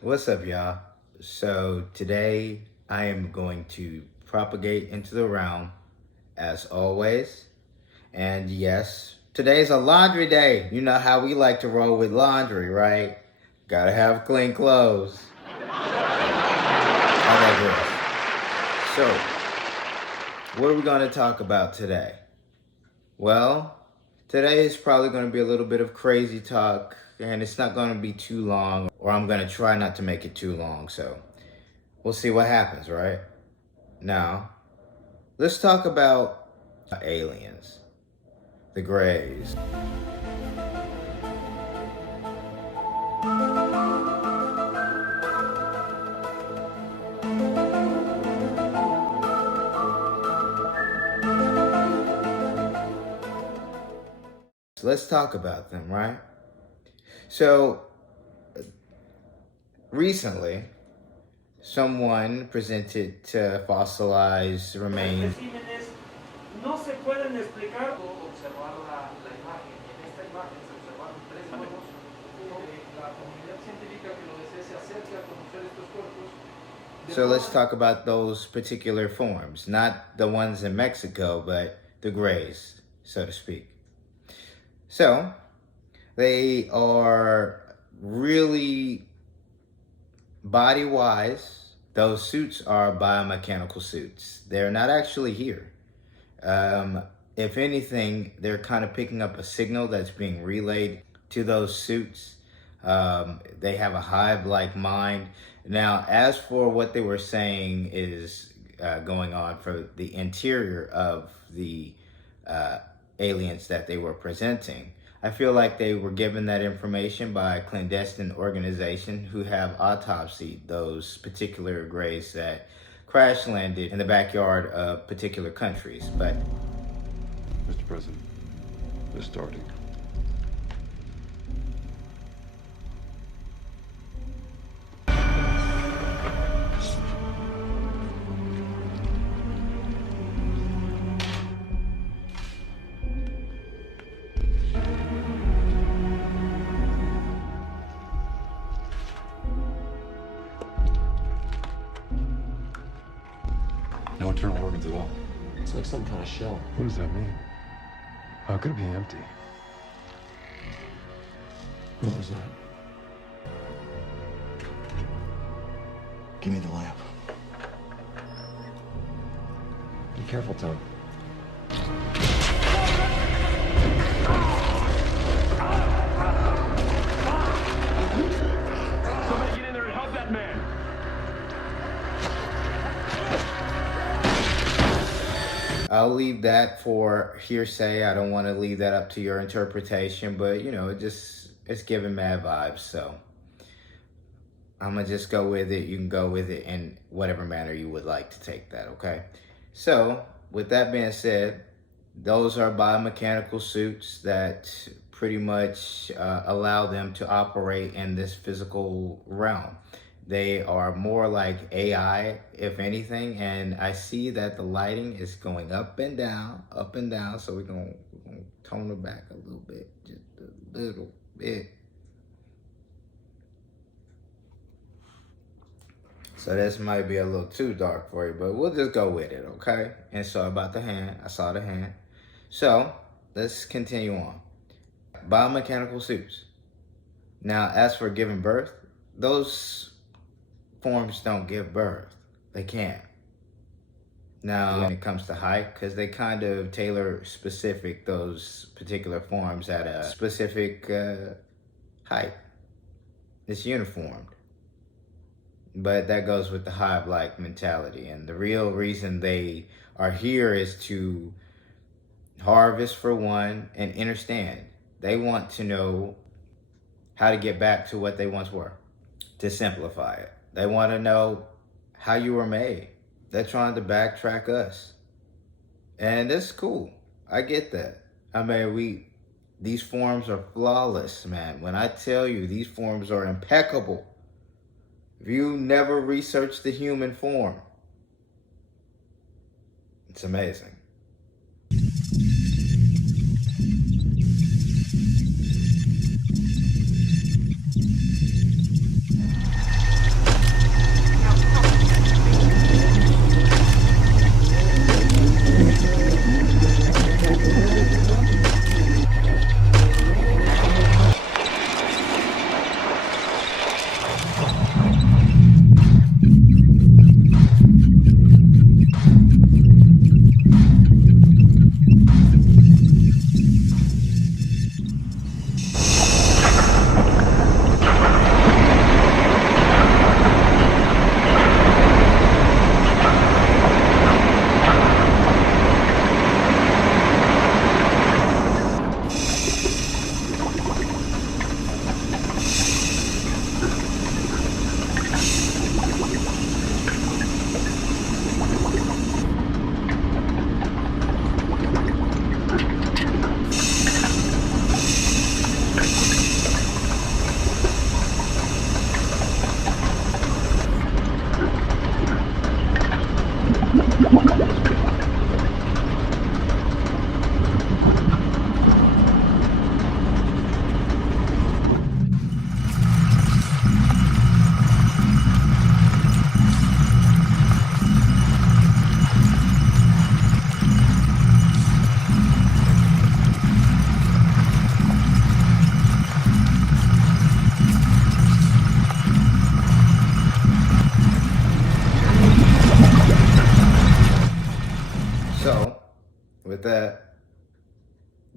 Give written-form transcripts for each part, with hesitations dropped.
What's up, y'all? So today I am going to propagate into the realm as always. And yes, today's a laundry day. You know how we like to roll with laundry, right? Gotta have clean clothes. I digress. So, what are we going to talk about today? Well, today is probably going to be a little bit of crazy talk, and it's not going to be too long, or I'm going to try not to make it too long, so we'll see what happens, right? Now, let's talk about aliens, the Greys. So let's talk about them, right? So, recently, someone presented fossilized remains. No se pueden explicar o observar la imagen. En esta imagen se observaron tres cuerpos. La comunidad científica que lo desee se acerca a conocer estos cuerpos. So let's talk about those particular forms, not the ones in Mexico, but the Greys, so to speak. So they are really body-wise. Those suits are biomechanical suits. They're not actually here. If anything, they're kind of picking up a signal that's being relayed to those suits. They have a hive-like mind. Now, as for what they were saying is going on for the interior of the aliens that they were presenting, I feel like they were given that information by a clandestine organization who have autopsied those particular Greys that crash landed in the backyard of particular countries. But Mr. President, they're starting. No internal organs at all. It's like some kind of shell. What does that mean? How could it be empty? What was that? Give me the lamp. Be careful, Tom. Somebody get in there and help that man. I'll leave that for hearsay. I don't want to leave that up to your interpretation, but you know, it's giving mad vibes. So I'm gonna just go with it. You can go with it in whatever manner you would like to take that, okay? So with that being said, those are biomechanical suits that pretty much allow them to operate in this physical realm. They are more like AI, if anything, and I see that the lighting is going up and down, so we're gonna tone it back a little bit, just a little bit. So this might be a little too dark for you, but we'll just go with it, okay? And so about the hand, I saw the hand. So let's continue on. Biomechanical suits. Now, as for giving birth, those forms don't give birth. They can't. Now, when it comes to height, because they kind of tailor specific those particular forms at a specific height. It's uniformed. But that goes with the hive-like mentality. And the real reason they are here is to harvest for one and understand. They want to know how to get back to what they once were, to simplify it. They want to know how you were made. They're trying to backtrack us. And that's cool. I get that. I mean, these forms are flawless, man. When I tell you these forms are impeccable, if you never researched the human form, it's amazing.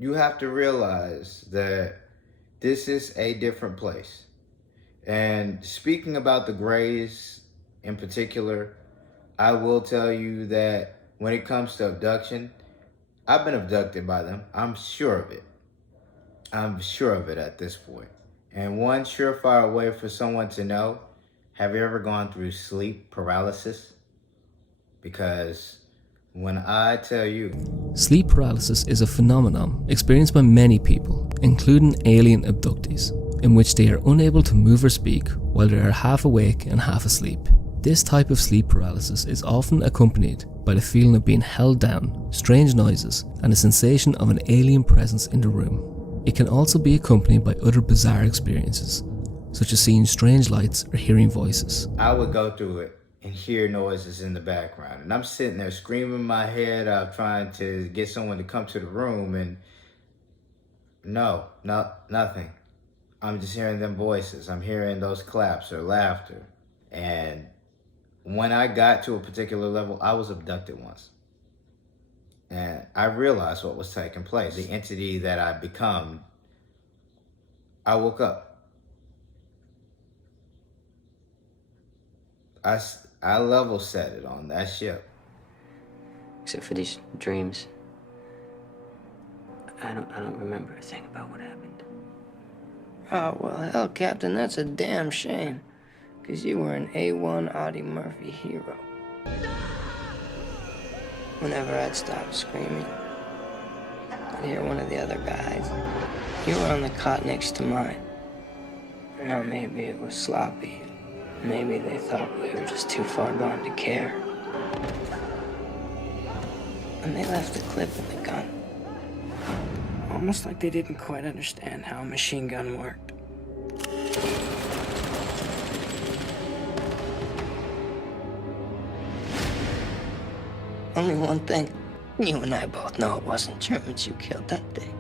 you have to realize that this is a different place. And speaking about the Greys in particular, I will tell you that when it comes to abduction, I've been abducted by them. I'm sure of it. I'm sure of it at this point. And one surefire way for someone to know, have you ever gone through sleep paralysis? Because when I tell you... Sleep paralysis is a phenomenon experienced by many people, including alien abductees, in which they are unable to move or speak while they are half awake and half asleep. This type of sleep paralysis is often accompanied by the feeling of being held down, strange noises, and a sensation of an alien presence in the room. It can also be accompanied by other bizarre experiences, such as seeing strange lights or hearing voices. I would go through it and hear noises in the background, and I'm sitting there screaming my head off trying to get someone to come to the room, and nothing. I'm just hearing them voices. I'm hearing those claps or laughter. And when I got to a particular level, I was abducted once. And I realized what was taking place. The entity that I become, I woke up. I level set it on that ship. Except for these dreams. I don't remember a thing about what happened. Oh, well, hell, Captain, that's a damn shame. Because you were an A1 Audie Murphy hero. Whenever I'd stop screaming, I'd hear one of the other guys. You were on the cot next to mine. Now, maybe it was sloppy. Maybe they thought we were just too far gone to care. And they left the clip in the gun. Almost like they didn't quite understand how a machine gun worked. Only one thing. You and I both know it wasn't Germans you killed that day.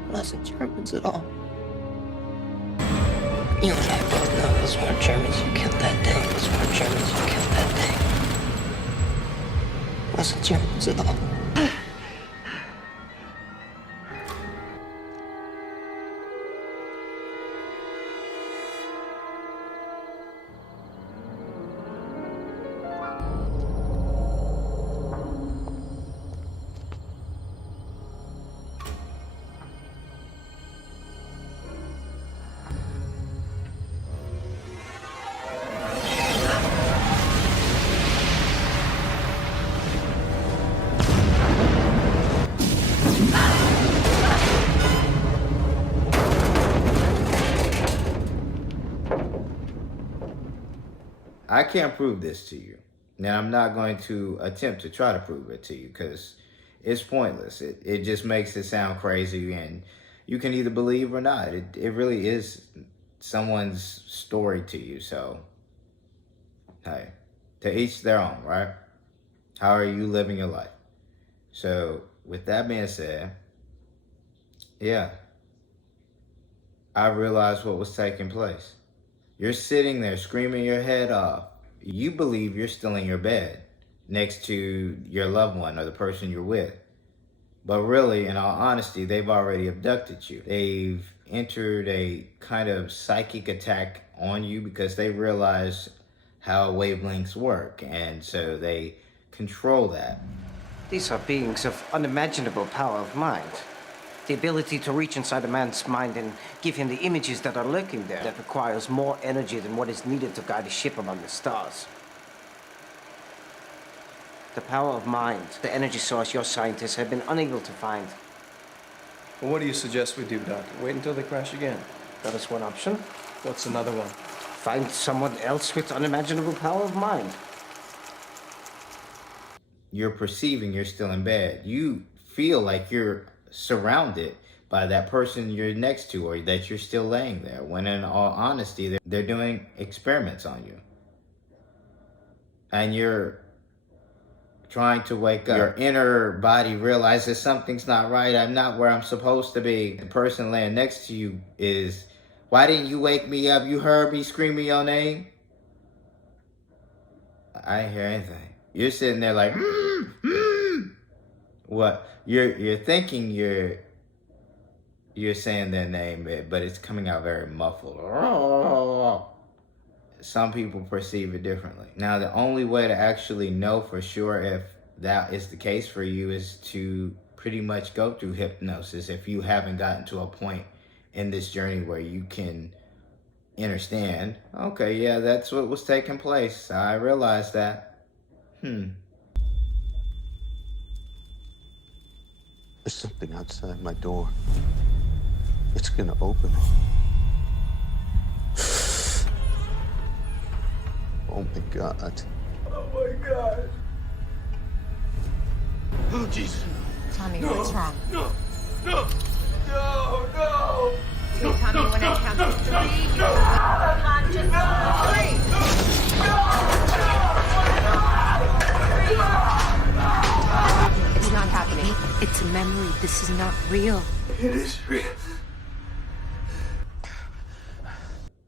It wasn't Germans at all. You and I both know those weren't Germans you killed that day. Those weren't Germans you killed that day. It wasn't Germans at all. I can't prove this to you. Now, I'm not going to attempt to try to prove it to you because it's pointless. It just makes it sound crazy, and you can either believe or not. It really is someone's story to you. So, hey, to each their own, right? How are you living your life? So, with that being said, yeah, I realized what was taking place. You're sitting there screaming your head off. You believe you're still in your bed next to your loved one or the person you're with. But really, in all honesty, they've already abducted you. They've entered a kind of psychic attack on you because they realize how wavelengths work. And so they control that. These are beings of unimaginable power of mind. The ability to reach inside a man's mind and give him the images that are lurking there. That requires more energy than what is needed to guide a ship among the stars. The power of mind, the energy source your scientists have been unable to find. Well, what do you suggest we do, Doc? Wait until they crash again. That is one option. What's another one? Find someone else with unimaginable power of mind. You're perceiving you're still in bed. You feel like you're surrounded by that person you're next to or that you're still laying there, when in all honesty they're doing experiments on you and you're trying to wake up. Your inner body realizes something's not right. I'm not where I'm supposed to be. The person laying next to you is, why didn't you wake me up? You heard me screaming your name. I didn't hear anything. You're sitting there like What you're thinking you're saying their name, but it's coming out very muffled. Some people perceive it differently. Now, the only way to actually know for sure if that is the case for you is to pretty much go through hypnosis if you haven't gotten to a point in this journey where you can understand, okay, yeah, that's what was taking place. I realized that. There's something outside my door. It's gonna open. Oh my God. Oh my God. Oh, Jesus. Tommy, what's wrong? No. So, Tommy, when I count to 3, you will unconscious. 3. It's not happening. It's a memory. This is not real. It is real.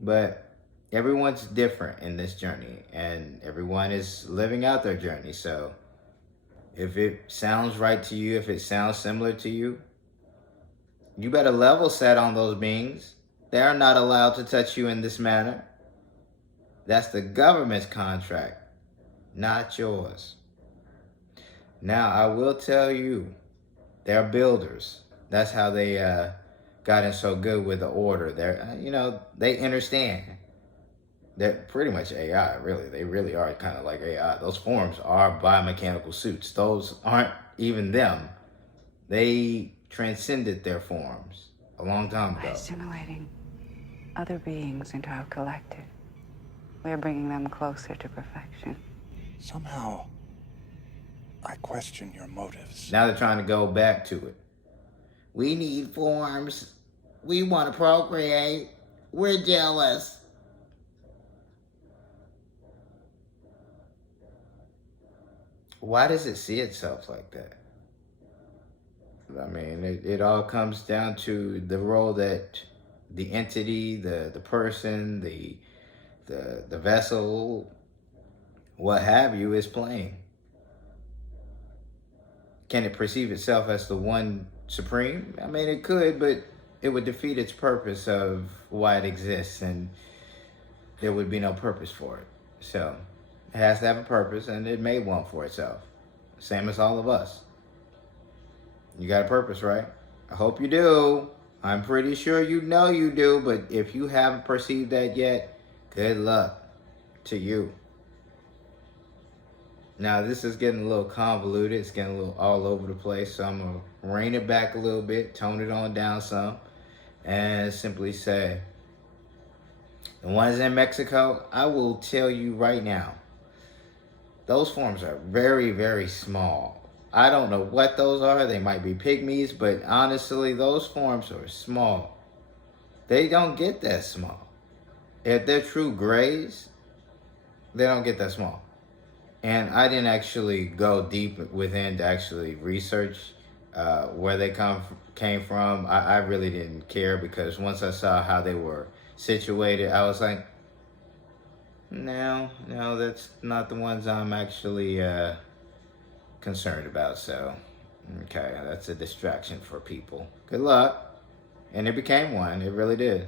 But everyone's different in this journey, and everyone is living out their journey. So if it sounds right to you, if it sounds similar to you, you better level set on those beings. They are not allowed to touch you in this manner. That's the government's contract, not yours. Now, I will tell you, they're builders. That's how they gotten so good with the order. They're, they understand. They're pretty much AI, really. They really are kind of like AI. Those forms are biomechanical suits. Those aren't even them. They transcended their forms a long time By ago. assimilating other beings into our collective, we are bringing them closer to perfection. Somehow, I question your motives. Now they're trying to go back to it. We need forms. We want to procreate. We're jealous. Why does it see itself like that? I mean, it all comes down to the role that the entity, the person, the vessel, what have you, is playing. Can it perceive itself as the one supreme? I mean, it could, but it would defeat its purpose of why it exists, and there would be no purpose for it. So it has to have a purpose, and it made one for itself. Same as all of us. You got a purpose, right? I hope you do. I'm pretty sure you know you do, but if you haven't perceived that yet, good luck to you. Now, this is getting a little convoluted. It's getting a little all over the place, so I'm going to rein it back a little bit, tone it on down some, and simply say, the ones in Mexico, I will tell you right now, those forms are very, very small. I don't know what those are. They might be pygmies, but honestly, those forms are small. They don't get that small. If they're true grays, they don't get that small. And I didn't actually go deep within to actually research where they came from. I really didn't care, because once I saw how they were situated, I was like, no, that's not the ones I'm actually concerned about. So, okay, that's a distraction for people. Good luck. And it became one. It really did.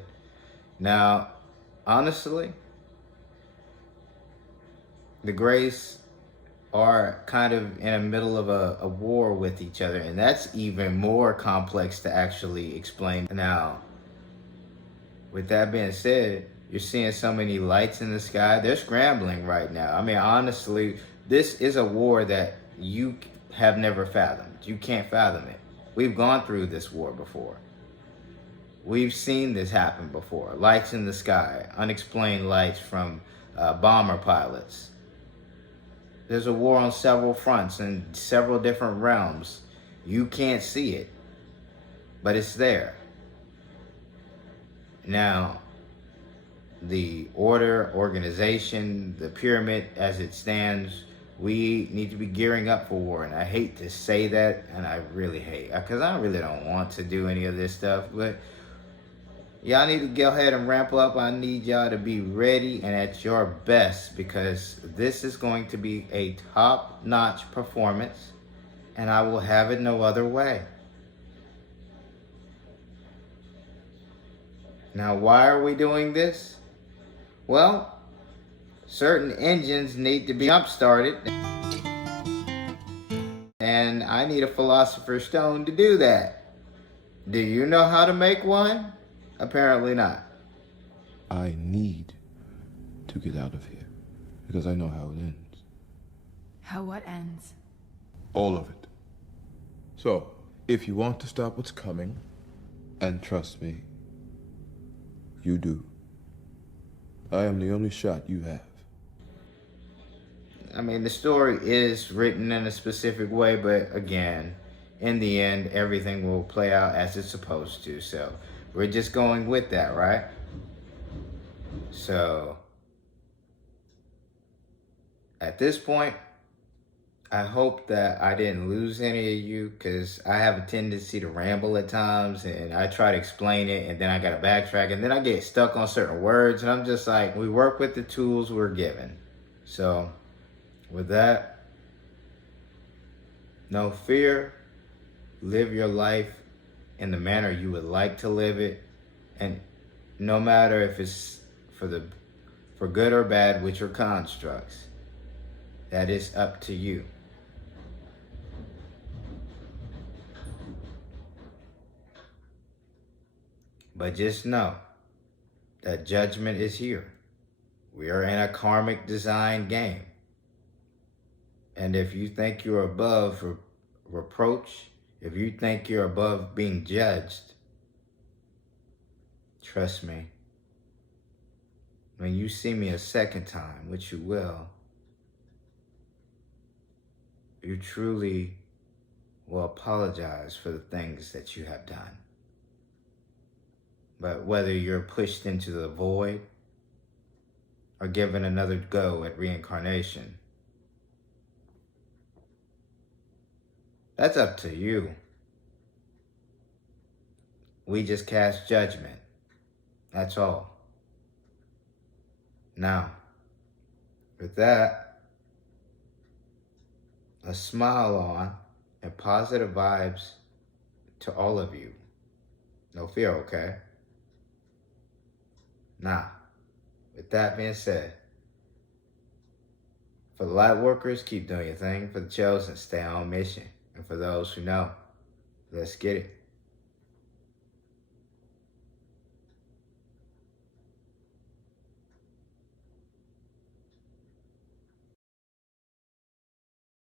Now, honestly, the Grays are kind of in the middle of a war with each other, and that's even more complex to actually explain. Now, with that being said, you're seeing so many lights in the sky. They're scrambling right now. I mean, honestly, this is a war that you have never fathomed. You can't fathom it. We've gone through this war before. We've seen this happen before. Lights in the sky, unexplained lights from bomber pilots. There's a war on several fronts in several different realms. You can't see it, but it's there. Now, the order, organization, the pyramid as it stands, we need to be gearing up for war. And I hate to say that, and I really hate, because I really don't want to do any of this stuff, but y'all need to go ahead and ramp up. I need y'all to be ready and at your best, because this is going to be a top-notch performance. and I will have it no other way. Now, why are we doing this? Well, certain engines need to be jump-started, and I need a philosopher's stone to do that. Do you know how to make one? Apparently not. I need to get out of here, because I know how it ends. How what ends? All of it. So, if you want to stop what's coming, and trust me, you do. I am the only shot you have. I mean, the story is written in a specific way, but again, in the end, everything will play out as it's supposed to. So we're just going with that, right? So at this point, I hope that I didn't lose any of you, because I have a tendency to ramble at times, and I try to explain it, and then I gotta backtrack, and then I get stuck on certain words, and I'm just like, we work with the tools we're given. So with that, no fear. Live your life in the manner you would like to live it, and no matter if it's for good or bad with your constructs, that is up to you. But just know that judgment is here. We are in a karmic design game. And if you think you're above reproach, if you think you're above being judged, trust me, when you see me a second time, which you will, you truly will apologize for the things that you have done. But whether you're pushed into the void or given another go at reincarnation, that's up to you. We just cast judgment. That's all. Now, with that, a smile on and positive vibes to all of you. No fear, okay? Now, with that being said, for the light workers, keep doing your thing. For the chosen, stay on mission. And for those who know, let's get it.